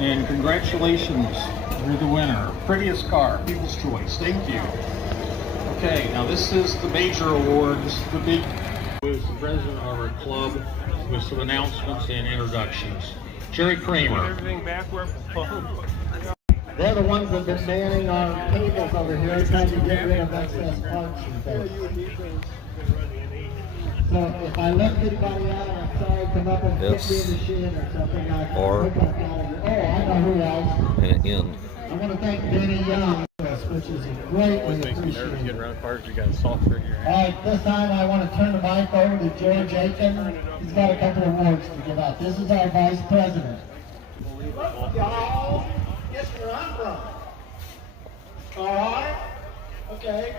And congratulations, you're the winner. Prettiest car, People's Choice. Thank you. Okay, now this is the major awards. The big was the president of our club with some announcements and introductions. Jerry Kramer. Everything back where They're the ones that have been manning our tables over here, trying to get rid of excess parts and things. So if I left anybody out, I'm sorry, come up and Yes. kick me in the shin or something. I Or- I know who else. And in. I want to thank Benny Young, which is greatly always makes me nervous appreciated. getting around cars. You got a software here. All right, this time I want to turn the mic over to George Aiken. He's got a couple of awards to give out. This is our vice president. Look, y'all, guess where I'm from? All right, okay.